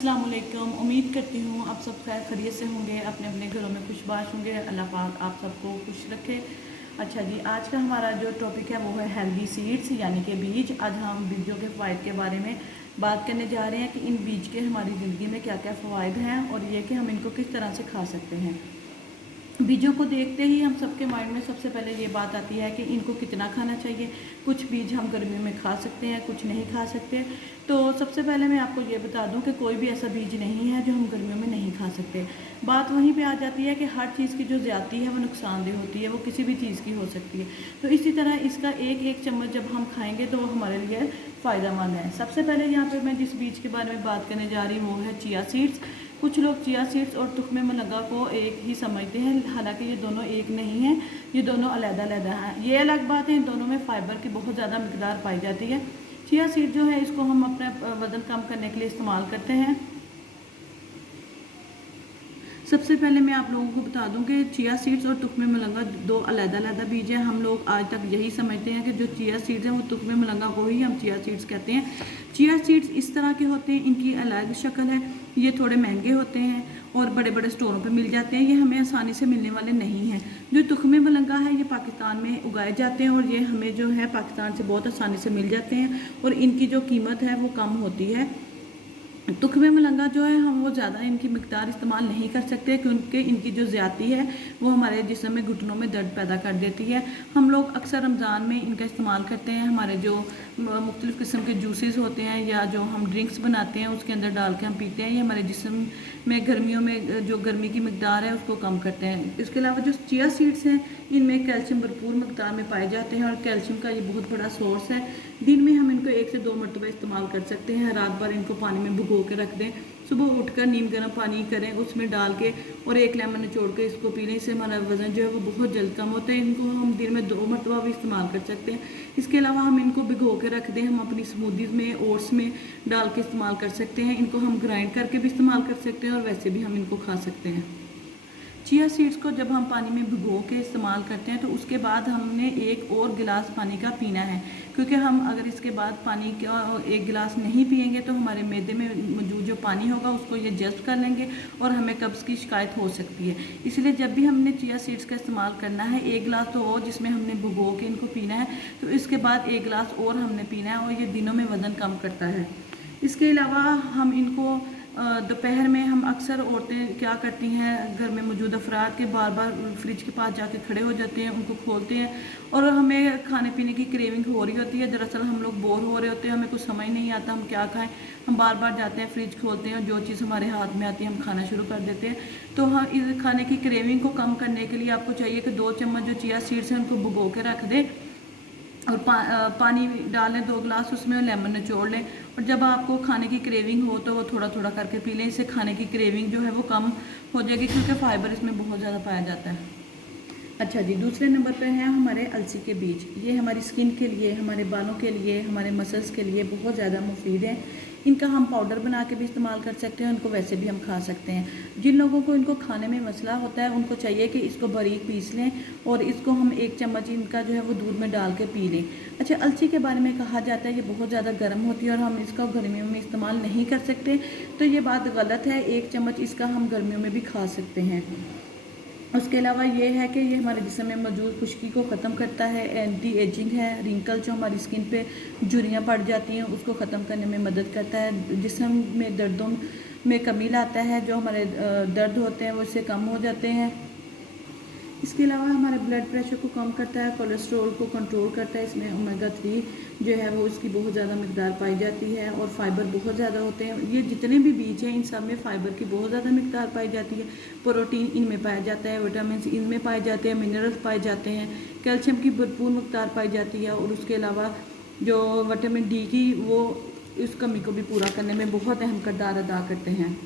अस्सलाम वालेकुम। उम्मीद करती हूँ आप सब खैर खैरियत से होंगे, अपने अपने घरों में खुशबाश होंगे। अल्लाह पाक आप सबको खुश रखे। अच्छा जी, आज का हमारा जो टॉपिक है वो है हेल्दी सीड्स यानी कि बीज। आज हम बीजों के फ़ायदे के बारे में बात करने जा रहे हैं कि इन बीज के हमारी ज़िंदगी में क्या क्या फ़वाइद हैं और ये कि हम इनको किस तरह से खा सकते हैं। बीजों को देखते ही हम सबके माइंड में सबसे पहले ये बात आती है कि इनको कितना खाना चाहिए। कुछ बीज हम गर्मियों में खा सकते हैं, कुछ नहीं खा सकते। तो सबसे पहले मैं आपको ये बता दूं कि कोई भी ऐसा बीज नहीं है जो हम गर्मियों में नहीं खा सकते। बात वहीं पे आ जाती है कि हर चीज़ की जो ज़्यादती है वो नुकसानदेह होती है, वो किसी भी चीज़ की हो सकती है। तो इसी तरह इसका एक एक चम्मच जब हम खाएँगे तो वो हमारे लिए फ़ायदेमंद है। सबसे पहले यहाँ पर मैं जिस बीज के बारे में बात करने जा रही हूँ वो है चिया सीड्स। कुछ लोग चिया सीड्स और तुख्मे मुनग्गा को एक ही समझते हैं, हालांकि ये दोनों एक नहीं हैं, ये दोनों अलग-अलग हैं। ये अलग बात है, इन दोनों में फ़ाइबर की बहुत ज़्यादा मिकदार पाई जाती है। चिया सीड जो है इसको हम अपने वज़न कम करने के लिए इस्तेमाल करते हैं। सबसे पहले मैं आप लोगों को बता दूं कि चिया सीड्स और तुख्मे मुनग्गा दो अलग-अलग बीज हैं। हम लोग आज तक यही समझते हैं कि जो चिया सीड्स हैं वो तुख्मे मुनग्गा को ही हम चिया सीड्स कहते हैं। चिया सीड्स इस तरह के होते हैं, इनकी अलग शक्ल है, ये थोड़े महंगे होते हैं और बड़े बड़े स्टोरों पे मिल जाते हैं। ये हमें आसानी से मिलने वाले नहीं हैं। जो तुख्मे मुनग्गा है ये पाकिस्तान में उगाए जाते हैं और ये हमें जो है पाकिस्तान से बहुत आसानी से मिल जाते हैं और इनकी जो कीमत है वो कम होती है। तुख्मे मुनग्गा जो है हम वो ज़्यादा इनकी मिकदार इस्तेमाल नहीं कर सकते क्योंकि इनकी जो ज़्यादती है वो हमारे जिस्म में घुटनों में दर्द पैदा कर देती है। हम लोग अक्सर रमज़ान में इनका इस्तेमाल करते हैं। हमारे जो मुख्तलिफ़ किस्म के जूसेस होते हैं या जो हम ड्रिंक्स बनाते हैं उसके अंदर डाल के हम पीते हैं। ये हमारे जिस्म में गर्मियों में जो गर्मी की मिकदार है उसको कम करते हैं। इसके अलावा जो चिया सीड्स हैं इनमें कैल्शियम भरपूर मिकदार में पाए जाते हैं और कैल्शियम का ये बहुत बड़ा सोर्स है। दिन में हम इनको 1 से 2 मरतबा इस्तेमाल कर सकते हैं। रात भर इनको पानी में भिगो के रख दें, सुबह उठकर नीम गर्म पानी करें, उसमें डाल के और 1 लेमन निचोड़ के इसको पीने से हमारा वज़न जो है वो बहुत जल्द कम होता है। इनको हम दिन में 2 मरतबा भी इस्तेमाल कर सकते हैं। इसके अलावा हम इनको भिगो के रख दें, हम अपनी स्मूदीज़ में ओट्स में डाल के इस्तेमाल कर सकते हैं। इनको हम ग्राइंड करके भी इस्तेमाल कर सकते हैं और वैसे भी हम इनको खा सकते हैं। चिया सीड्स को जब हम पानी में भिगो के इस्तेमाल करते हैं तो उसके बाद हमने 1 और गिलास पानी का पीना है, क्योंकि हम अगर इसके बाद पानी का 1 गिलास नहीं पिएंगे तो हमारे मैदे में मौजूद जो पानी होगा उसको ये जज़्ब कर लेंगे और हमें कब्ज़ की शिकायत हो सकती है। इसलिए जब भी हमने चिया सीड्स का इस्तेमाल करना है 1 गिलास तो और जिसमें हमने भिगो के इनको पीना है, तो इसके बाद 1 गिलास और हमने पीना है और ये दिनों में वज़न कम करता है। इसके अलावा हम इनको दोपहर में हम अक्सर औरतें क्या करती हैं, घर में मौजूद अफराद के बार बार फ्रिज के पास जाके खड़े हो जाते हैं, उनको खोलते हैं और हमें खाने पीने की क्रेविंग हो रही होती है। दरअसल हम लोग बोर हो रहे होते हैं, हमें कुछ समझ नहीं आता हम क्या खाएं। हम बार बार जाते हैं, फ्रिज खोलते हैं, जो चीज़ हमारे हाथ में आती है हम खाना शुरू कर देते हैं। तो हाँ, इस खाने की क्रेविंग को कम करने के लिए आपको चाहिए कि 2 चम्मच जो चिया सीड्स हैं उनको भिगो के रख दें और पानी डालें 2 गिलास, उसमें लेमन निचोड़ लें और जब आपको खाने की क्रेविंग हो तो वो थोड़ा थोड़ा करके पी लें। इससे खाने की क्रेविंग जो है वो कम हो जाएगी क्योंकि फ़ाइबर इसमें बहुत ज़्यादा पाया जाता है। अच्छा जी, दूसरे नंबर पर हैं हमारे अलसी के बीज। ये हमारी स्किन के लिए, हमारे बालों के लिए, हमारे मसल्स के लिए बहुत ज़्यादा मुफीद हैं। इनका हम पाउडर बना के भी इस्तेमाल कर सकते हैं, उनको वैसे भी हम खा सकते हैं। जिन लोगों को इनको खाने में मसला होता है उनको चाहिए कि इसको बारीक पीस लें और इसको हम 1 चम्मच इनका जो है वो दूध में डाल के पी लें। अच्छा, अलसी के बारे में कहा जाता है ये बहुत ज़्यादा गर्म होती है और हम इसका गर्मियों में इस्तेमाल नहीं कर सकते, तो ये बात गलत है। 1 चम्मच इसका हम गर्मियों में भी खा सकते हैं। उसके अलावा ये है कि ये हमारे जिस्म में मौजूद खुश्की को ख़त्म करता है, एंटी एजिंग है, रिंकल जो हमारी स्किन पे झुर्रियाँ पड़ जाती हैं उसको ख़त्म करने में मदद करता है, जिस्म में दर्दों में कमी लाता है, जो हमारे दर्द होते हैं वो इससे कम हो जाते हैं। इसके अलावा हमारे ब्लड प्रेशर को कम करता है, कोलेस्ट्रॉल को कंट्रोल करता है। इसमें ओमेगा 3 जो है वो इसकी बहुत ज़्यादा मिकदार पाई जाती है और फाइबर बहुत ज़्यादा होते हैं। ये जितने भी बीज हैं इन सब में फाइबर की बहुत ज़्यादा मिकदार पाई जाती है। प्रोटीन इनमें पाया जाता है, विटामिन इनमें पाए जाते हैं, मिनरल्स पाए जाते हैं, कैल्शियम की भरपूर मिकदार पाई जाती है और उसके अलावा जो विटामिन डी की वो इस कमी को भी पूरा करने में बहुत अहम किरदार अदा करते हैं।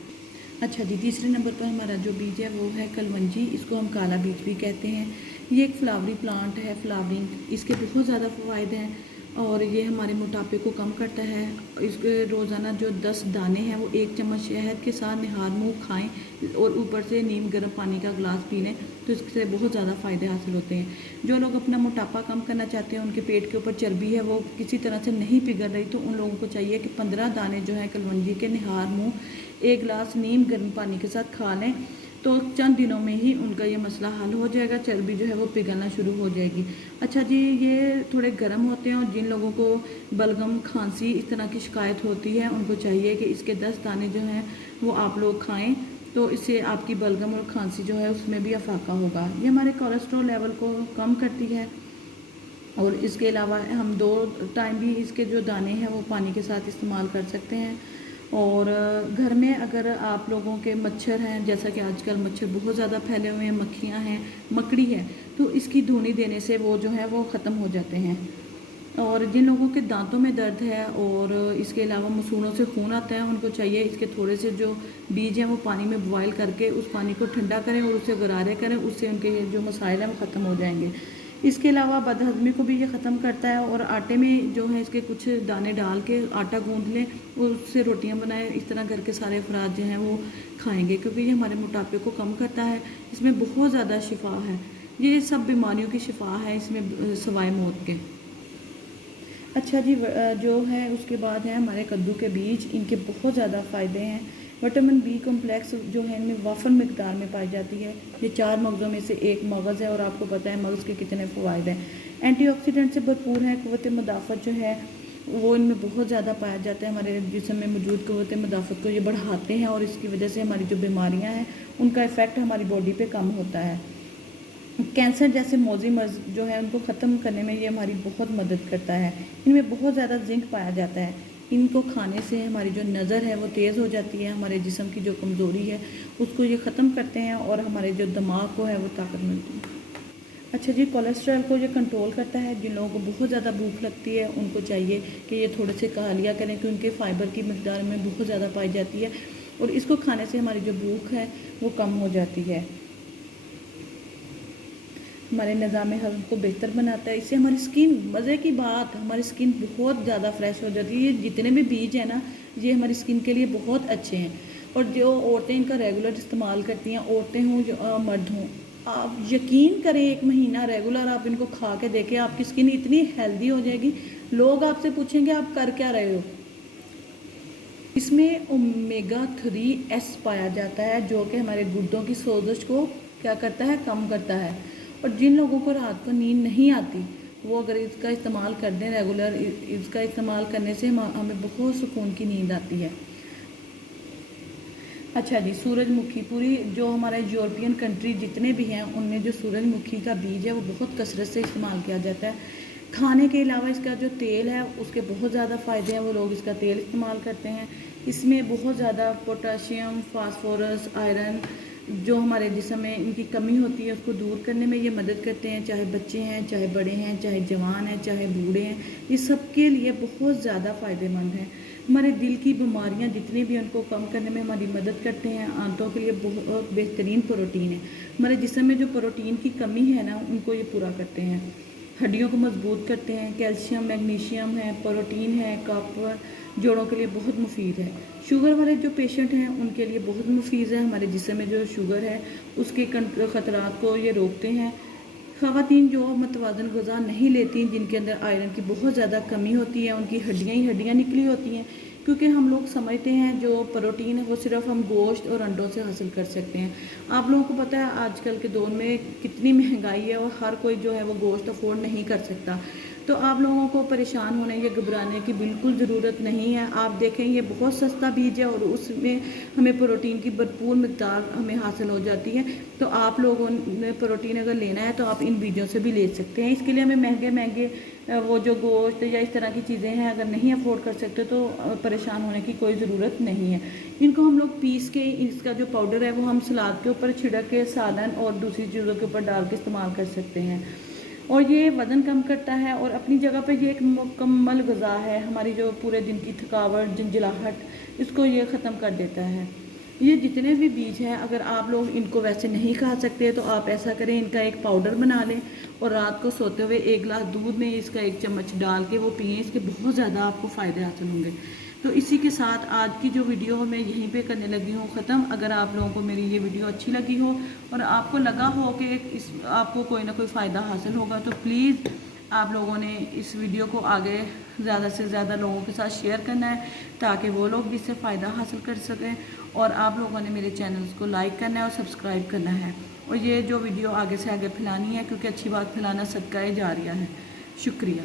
अच्छा जी, तीसरे नंबर पर हमारा जो बीज है वो है कलवंजी। इसको हम काला बीज भी कहते हैं। ये एक फ्लावरी प्लांट है, फ्लावरिंग। इसके बहुत ज़्यादा फ़वाइद हैं और ये हमारे मोटापे को कम करता है। इसके रोज़ाना जो 10 दाने हैं वो 1 चम्मच शहद के साथ निहार मुँह खाएं और ऊपर से नीम गर्म पानी का गिलास पी लें तो इससे बहुत ज़्यादा फ़ायदे हासिल होते हैं। जो लोग अपना मोटापा कम करना चाहते हैं, उनके पेट के ऊपर चर्बी है वो किसी तरह से नहीं पिघल रही, तो उन लोगों को चाहिए कि 15 दाने जो है कलवंजी के निहार मुँह 1 गिलास नीम गर्म पानी के साथ खा लें तो चंद दिनों में ही उनका ये मसला हल हो जाएगा, चर्बी जो है वो पिघलना शुरू हो जाएगी। अच्छा जी, ये थोड़े गर्म होते हैं और जिन लोगों को बलगम, खांसी इस तरह की शिकायत होती है उनको चाहिए कि इसके 10 दाने जो हैं वो आप लोग खाएं, तो इससे आपकी बलगम और खांसी जो है उसमें भी अफाका होगा। ये हमारे कोलेस्ट्रॉल लेवल को कम करती है और इसके अलावा हम 2 टाइम भी इसके जो दाने हैं वो पानी के साथ इस्तेमाल कर सकते हैं। और घर में अगर आप लोगों के मच्छर हैं, जैसा कि आजकल मच्छर बहुत ज़्यादा फैले हुए हैं, मक्खियाँ हैं, मकड़ी है, तो इसकी धुनी देने से वो जो है वो ख़त्म हो जाते हैं। और जिन लोगों के दांतों में दर्द है और इसके अलावा मसूड़ों से खून आता है, उनको चाहिए इसके थोड़े से जो बीज हैं वो पानी में बॉयल करके उस पानी को ठंडा करें और उससे गरारे करें, उससे उनके जो मसाइल हैं वो ख़त्म हो जाएंगे। इसके अलावा बदहज़मी को भी ये ख़त्म करता है और आटे में जो है इसके कुछ दाने डाल के आटा गूंद लें और उससे रोटियां बनाएं। इस तरह करके सारे अफराद जो हैं वो खाएंगे, क्योंकि ये हमारे मोटापे को कम करता है। इसमें बहुत ज़्यादा शिफा है, ये सब बीमारियों की शिफा है इसमें सिवाय मौत के। अच्छा जी, जो है उसके बाद है हमारे कद्दू के बीज, इनके बहुत ज़्यादा फ़ायदे हैं। विटामिन बी कॉम्प्लेक्स जो है इनमें वाफर मकदार में पाई जाती है। ये 4 मगज़ों में से एक मगज़ है और आपको पता है मगज़ के कितने फ़वाइद हैं। एंटीऑक्सीडेंट से भरपूर है, क़ुव्वत मदाफ़त जो है वो इनमें बहुत ज़्यादा पाया जाता है। हमारे जिस्म में मौजूद क़ुव्वत मदाफ़त को ये बढ़ाते हैं और इसकी वजह से हमारी जो बीमारियाँ हैं उनका इफ़ेक्ट हमारी बॉडी पर कम होता है। कैंसर जैसे मौजी मर्ज जो है उनको ख़त्म करने में ये हमारी बहुत मदद करता है। इनमें बहुत ज़्यादा जिंक पाया जाता है। इनको खाने से हमारी जो नज़र है वो तेज़ हो जाती है, हमारे जिस्म की जो कमज़ोरी है उसको ये ख़त्म करते हैं और हमारे जो दिमाग को है वो ताकत मिलती है। अच्छा जी, कोलेस्ट्रॉल को ये कंट्रोल करता है। जिन लोगों को बहुत ज़्यादा भूख लगती है उनको चाहिए कि ये थोड़े से खा लिया करें, क्योंकि उनके फ़ाइबर की मकदार में बहुत ज़्यादा पाई जाती है और इसको खाने से हमारी जो भूख है वो कम हो जाती है। हमारे निज़ाम हज़म को बेहतर बनाता है। इससे हमारी स्किन, मज़े की बात, हमारी स्किन बहुत ज़्यादा फ्रेश हो जाती है। ये जितने भी बीज हैं ना, ये हमारी स्किन के लिए बहुत अच्छे हैं। और जो औरतें इनका रेगुलर इस्तेमाल करती हैं, औरतें हों जो मर्द हों, आप यकीन करें 1 महीना रेगुलर आप इनको खा के देखें, आपकी स्किन इतनी हेल्दी हो जाएगी, लोग आपसे पूछेंगे आप कर क्या रहे हो। इसमें ओमेगा 3 पाया जाता है जो कि हमारे गुर्दों की सोजिश को क्या करता है, कम करता है। और जिन लोगों को रात को नींद नहीं आती वो अगर इसका इस्तेमाल कर दें रेगुलर, इसका इस्तेमाल करने से हमें बहुत सुकून की नींद आती है। अच्छा जी, सूरजमुखी, पूरी जो हमारे यूरोपियन कंट्री जितने भी हैं उनमें जो सूरजमुखी का बीज है वो बहुत कसरत से इस्तेमाल किया जाता है। खाने के अलावा इसका जो तेल है उसके बहुत ज़्यादा फ़ायदे हैं, वो लोग इसका तेल इस्तेमाल करते हैं। इसमें बहुत ज़्यादा पोटाशियम, फास्फोरस, आयरन जो हमारे जिस्म में इनकी कमी होती है उसको दूर करने में ये मदद करते हैं। चाहे बच्चे हैं, चाहे बड़े हैं, चाहे जवान हैं, चाहे बूढ़े हैं, ये सब के लिए बहुत ज़्यादा फ़ायदेमंद है। हमारे दिल की बीमारियां जितनी भी उनको कम करने में हमारी मदद करते हैं। आंतों के लिए बहुत बेहतरीन प्रोटीन है। हमारे जिस्म में जो प्रोटीन की कमी है ना उनको ये पूरा करते हैं। हड्डियों को मजबूत करते हैं। कैल्शियम, मैग्नीशियम है, प्रोटीन है, कॉपर जोड़ों के लिए बहुत मुफीद है। शुगर वाले जो पेशेंट हैं उनके लिए बहुत मुफीद है। हमारे जिस्म में जो शुगर है उसके ख़तरात को ये रोकते हैं। ख़वातीन जो मतवाज़न ग़िज़ा नहीं लेती, जिनके अंदर आयरन की बहुत ज़्यादा कमी होती है, उनकी हड्डियाँ ही हड्डियाँ निकली होती हैं, क्योंकि हम लोग समझते हैं जो प्रोटीन है वो सिर्फ हम गोश्त और अंडों से हासिल कर सकते हैं। आप लोगों को पता है आजकल के दौर में कितनी महंगाई है और हर कोई जो है वो गोश्त अफोर्ड नहीं कर सकता। तो आप लोगों को परेशान होने या घबराने की बिल्कुल ज़रूरत नहीं है। आप देखें ये बहुत सस्ता बीज है और उसमें हमें प्रोटीन की भरपूर मिक़दार हमें हासिल हो जाती है। तो आप लोगों ने प्रोटीन अगर लेना है तो आप इन बीजों से भी ले सकते हैं। इसके लिए हमें महंगे महंगे वो जो गोश्त या इस तरह की चीज़ें हैं अगर नहीं अफोर्ड कर सकते तो परेशान होने की कोई ज़रूरत नहीं है। इनको हम लोग पीस के, इसका जो पाउडर है वो हम सलाद के ऊपर छिड़क के सालन और दूसरी चीज़ों के ऊपर डाल के इस्तेमाल कर सकते हैं। और ये वज़न कम करता है और अपनी जगह पे ये एक मुकम्मल ग़िज़ा है। हमारी जो पूरे दिन की थकावट, झंझलाहट, इसको ये ख़त्म कर देता है। ये जितने भी बीज हैं अगर आप लोग इनको वैसे नहीं खा सकते तो आप ऐसा करें, इनका एक पाउडर बना लें और रात को सोते हुए 1 गिलास दूध में इसका 1 चम्मच डाल के वो पिएँ। इसके बहुत ज़्यादा आपको फ़ायदे हासिल होंगे। तो इसी के साथ आज की जो वीडियो मैं यहीं पे करने लगी हूँ ख़त्म। अगर आप लोगों को मेरी ये वीडियो अच्छी लगी हो और आपको लगा हो कि इस आपको कोई ना कोई फ़ायदा हासिल होगा तो प्लीज़ आप लोगों ने इस वीडियो को आगे ज़्यादा से ज़्यादा लोगों के साथ शेयर करना है ताकि वो लोग भी इससे फ़ायदा हासिल कर सकें। اور آپ لوگوں نے میرے چینلز کو لائک کرنا ہے اور سبسکرائب کرنا ہے، اور یہ جو ویڈیو آگے سے آگے پھیلانی ہے، کیونکہ اچھی بات پھیلانا صدقہ جاریہ ہے۔ شکریہ۔